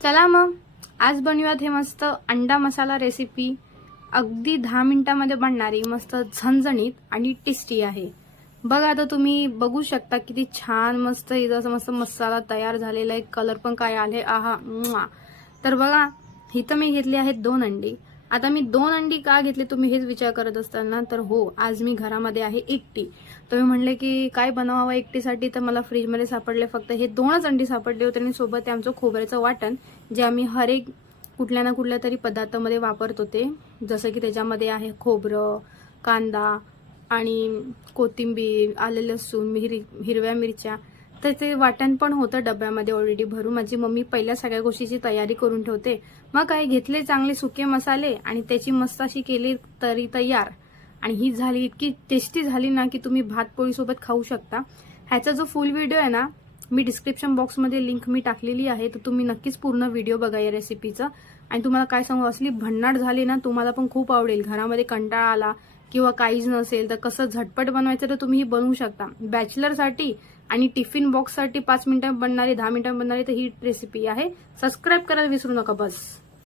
चला मग आज बनवूयात हे मस्त अंडा मसाला रेसिपी। अगदी 10 मिनिटांमध्ये बनणारी मस्त झणझणीत आणि टेस्टी आहे। बघा आता तुम्ही बघू शकता किती छान मस्त इथं मस्त मसाला तयार झालेला आहे। कलर पण काय आले आहा मुआ। तर बघा इथं मी घेतली आहेत 2 अंडी। आता मी 2 अंडी का घेतली तुम्ही हेच विचार करत असताल ना, तर हो आज मी घरामध्ये आहे एकटी। तुम्ही म्हणले की काय बनवावं एकटीसाठी, तर मला फ्रीजमध्ये सापडले फक्त हे 2च अंडी सापडले होते आणि सोबत ते आमचं खोबऱ्याचं वाटण, जे आम्ही हर एक कुठल्या ना कुठल्या तरी पदार्थामध्ये वापरत होते। जसं की त्याच्यामध्ये आहे खोबरं, कांदा आणि कोथिंबीर, आले लसूण, हिरव्या मिरच्या। तर ते वाटण पण होतं डब्यामध्ये ऑलरेडी भरून। माझी मम्मी पहिल्या सगळ्या गोष्टीची तयारी करून ठेवते। मग काय घेतले चांगले सुके मसाले आणि त्याची मस्त अशी केली तरी तयार। आणि ही झाली इतकी टेस्टी झाली ना की तुम्ही भात पोळी सोबत खाऊ शकता। ह्याचा जो फुल व्हिडिओ आहे ना, मी डिस्क्रिप्शन बॉक्समध्ये लिंक मी टाकलेली आहे, तर तुम्ही नक्कीच पूर्ण व्हिडिओ बघा या रेसिपीचा। आणि तुम्हाला काय सांगू, असली भन्नाट झाली ना, तुम्हाला पण खूप आवडेल। घरामध्ये कंटाळा आला किंवा काहीच नसेल तर कसं झटपट बनवायचं तर तुम्ही बनवू शकता। बॅचलरसाठी आणि टिफिन बॉक्ससाठी 5 मिनिटांत बनणारी 10 मिनिटांत बनणारी तर ही रेसिपी आहे। सबस्क्राईब करायला विसरू नका बस।